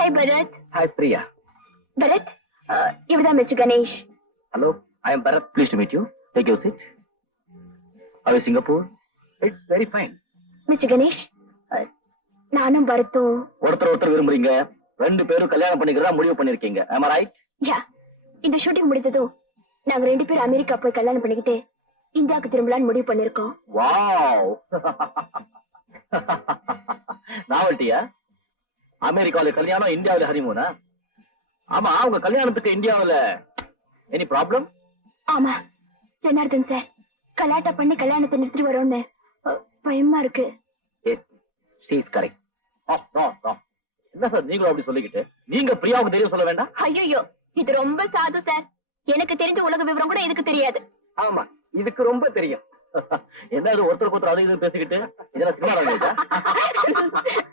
Hi, Bharat. Hi, Priya. Bharat, இவர்தான் Mr. Ganesh. Hello, I am Bharat. Pleased to meet you. Take your seat. How is Singapore? It's very fine. Mr. Ganesh, நானும் பரத்தும் ஒருத்தர் விரும்புறீங்க, ரெண்டு பேரும் கல்யாணம் பண்ணிக்கிறதா முடிவு பண்ணிருக்கீங்க. Am I right? Yeah. இந்த ஷூட்டிங் முடிந்ததும் நாங்க ரெண்டு பேரும் அமெரிக்கா போய் கல்யாணம் பண்ணிக்கிட்டு இந்தியாவுக்கு திரும்பலான்னு முடிவு பண்ணிருக்கோம். Wow. நாவல்ட்டியா? அமெரிக்காவில கல்யாணம், இந்தியாவில ஹனிமூனா? ஆமா, உங்க கல்யாணத்துக்கு இந்தியாவில எனி ப்ராப்ளம்? ஆமா, ஜனார்தன் சார் கலாட்டா பண்ணி கல்யாணத்தை நிறுத்திட்டு வரோம்னு பயமா இருக்கு. Yes, she is correct. No. என்ன சார் நீங்களும் அப்படி சொல்லிக்கிட்டு, நீங்க பிரியாவுக்கு தெரியும் சொல்ல வேண்டாம்? ஐயோ, இது ரொம்ப சாது சார். எனக்கு தெரிஞ்ச உலக விவரம் கூட இதுக்கு தெரியாது. ஆமா, இதுக்கு ரொம்ப தெரியும். என்ன ஒருத்தருக்கு ஒருத்தர் அதை இது பேசிக்கிட்டு இதெல்லாம் சினிமா